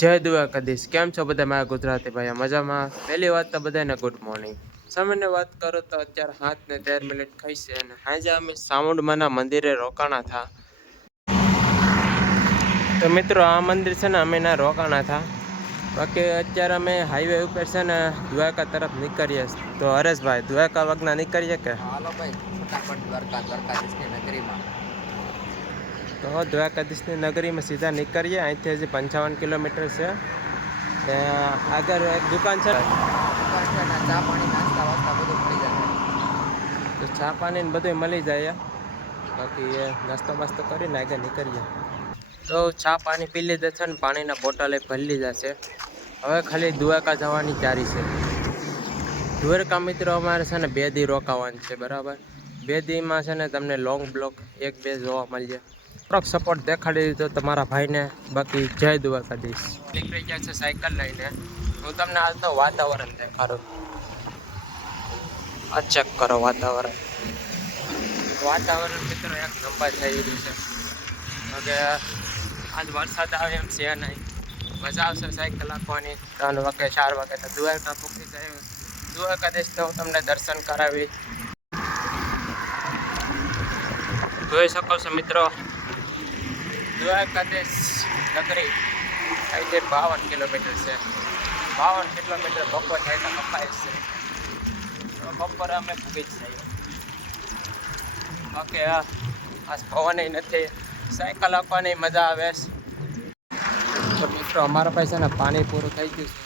જય દ્વારકાધીશ. કેમ છો બધા મારા ગુજરાતી ભાઈ? મજામાં? પહેલી વાત તો બધાને ગુડ મોર્નિંગ. સમયની વાત કરો તો અત્યારે 7:13 થઈ છે અને આજે અમે ચામુંડમાના મંદિરે રોકાણા થા. તો મિત્રો આ મંદિર છે ને અમે ના રોકાણા થા. બાકી અત્યારે અમે હાઈવે ઉપર છે ને દ્વારકા તરફ નીકળીએ. તો હરેશભાઈ દ્વારકા વગના નીકળીએ કે? હાલો ભાઈ, ફટાફટ દ્વારકાધીશની નગરીમાં. તો દ્વારકાધીશની નગરીમાં સીધા નીકળીએ. અહીંથી હજી 55 કિલોમીટર છે. આગળ એક દુકાન છે, ચા પાણી નાસ્તા વાસ્તા બધું મળી જશે. તો ચા પાણી ને બધું મળી જાય. બાકી નાસ્તો બાસ્તો કરીને આગળ નીકળીએ. તો ચા પાણી પી લીધા છે ને પાણીના બોટલે ભરી લીધા છે. હવે ખાલી દ્વારકા જવાની તૈયારી છે. દ્વારકા મિત્રો અમારે છે ને 2 દી રોકાવાનું છે, બરાબર. 2 દીમાં છે ને તમને લોંગ બ્લોક 1-2 જોવા મળશે. થોડોક સપોર્ટ દેખાડી દીધો તમારા ભાઈને. બાકી જય દ્વારકાધીશ. નીકળી ગયા છે સાયકલ લઈને. હું તમને હાલ તો વાતાવરણ દેખાડું. આ ચેક કરો વાતાવરણ મિત્રો એક નંબર થઈ રહ્યું છે. હવે આજ વરસાદ આવે એમ છે નહીં. મજા આવશે સાયકલ આપવાની. 3 વાગે 4 વાગે તો દ્વારકા પૂકી જાય. દ્વારકાધીશ તો હું તમને દર્શન કરાવી. જોઈ શકો છો મિત્રો, દ્વારકાધીશ નગરી અહીંથી 52 કિલોમીટર છે. 52 કિલોમીટર બપોર થાય તો કપાય છે. બપોરે અમે પૂગી જ જઈએ. બાકી આજ પવન નથી, સાયકલ આપવાની મજા આવે છે. તો મિત્રો અમારા પાસે ને પાણી પૂરું થઈ ગયું છે.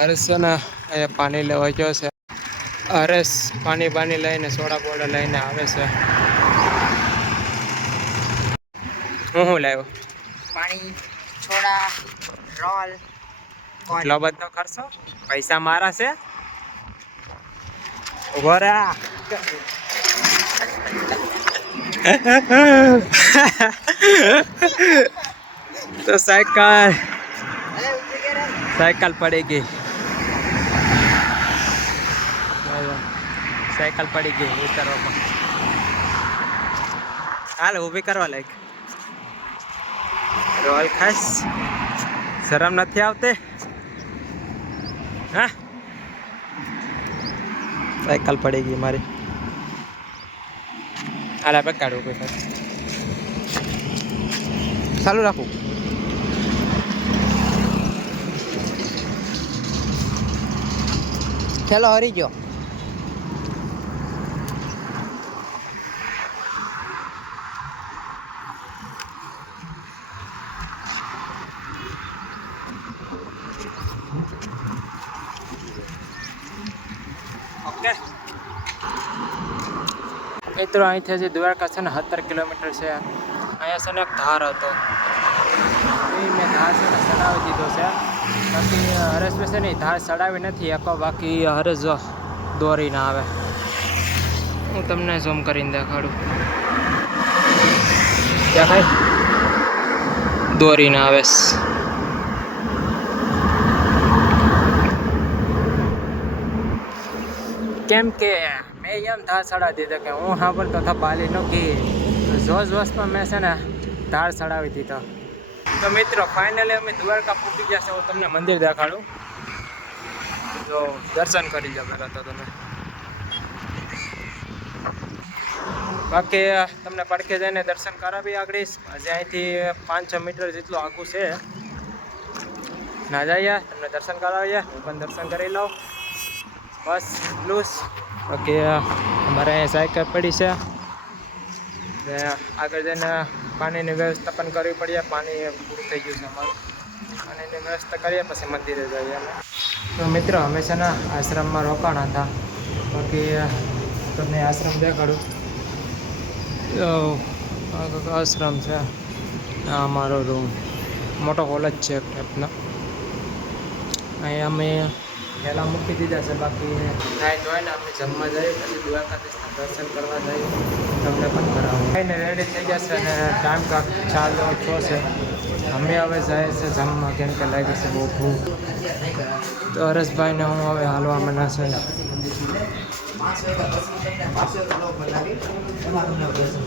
હરેશ છે ને એ પાણી લેવા ગયો છે. હરેશ પાણી લઈને સોડા બોડા લઈને આવે છે. હું લાવ્યો? પાણી, સોડા, રોલ. એટલો બધો ખર્ચો? પૈસા મારા છે. ઉભો રે. તો સાયકલ પડી ગઈ. સાયકલ પડી ગઈ ઉતારવામાં. હાલ ઊભી કરવા લાયક. રોલ ખાસ શરમ નથી આવતી? હા, સાયકલ પડી ગઈ મારી. હાલ આપણે કાઢવું કોઈ સાથે ચાલુ રાખું. ચલો હરી ગયો. ઓકે મિત્રો, અહીંથી હજી દ્વારકા છે ને 17 કિલોમીટર છે. અહીંયા છે ને એક ધાર હતો, એ મેં ધાર છે ને ચડાવી દીધો છે. બાકી હરેશ છે ને ધાર ચડાવી નથી આપો. બાકી હરેશ જો દોરી ના આવે. હું તમને ઝૂમ કરીને દેખાડું. દેખાય? દોરી ના આવે. કેમ કે મેં એમ ધાર ચડાવી દીધો કે હું સાંભળતો હતો બાલીનો કે જોશમાં મેં છે ને ધાર ચડાવી દીધો. તો મિત્રો ફાઇનલી અમે દ્વારકા પૂકી ગયા છે. હું તમને મંદિર દેખાડું, જો દર્શન કરી જાવ પહેલાં તો તમે. બાકી તમને પડખે જઈને દર્શન કરાવી આગળ. હજી અહીંથી 5-6 મીટર જેટલું આખું છે. ના જઈએ તમને દર્શન કરાવીએ. હું પણ દર્શન કરી લઉં બસ એટલું જ. બાકી અમારે અહીંયા સાયકલ પડી છે. આગળ જઈને પાણીની વ્યવસ્થા પણ કરવી પડીએ. પાણી પૂરું થઈ ગયું છે અમારું. પાણીની વ્યવસ્થા કરીએ પછી મંદિરે જઈએ અમે. તો મિત્રો અમે છે ને આશ્રમમાં રોકાણા હતા. બાકી તમને આશ્રમ દેખાડું. આશ્રમ છે. આ અમારો રૂમ, મોટો હોલ જ છે એક ટાઈપનો. અહીંયા અમે પહેલાં મૂકી દીધા છે. બાકી નાઈ ધોઈને આપણે જમવા જઈએ પછી દ્વારકાધીશના દર્શન કરવા જઈએ. તમને પણ કરાવું. ખાઈને રેડી થઈ જશે અને ટાઈમ કાંક 4-6 છે. અમે હવે જાય છે જમવા, કેમ કે લાગી છે બહુ ભૂખ. તો હરેશભાઈને હું હવે હાલવા મના છે.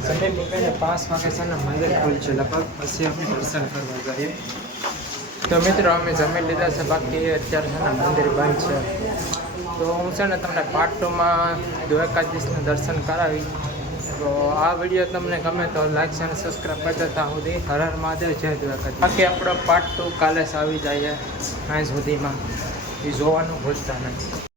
સંડે મૂકીને 5 વાગે છે ને મંદિર ખુલશે લગભગ. પછી અમે દર્શન કરવા જઈએ. તો મિત્રો અમે જમી લીધા છે, બાકી અત્યારે છે ને મંદિર બંધ છે. તો હું છે ને તમને પાર્ટ 2માં દ્વારકાધીશના દર્શન કરાવી. તો આ વિડીયો તમને ગમે તો લાઈક અને સબસ્ક્રાઈબ કરી દેતા સુધી. હર હર મહાદેવ, જય દ્વારકાધીશ. બાકી આપણો પાર્ટ 2 કાલે જ આવી જાય અહીં સુધીમાં, એ જોવાનું ભૂલતા નહીં.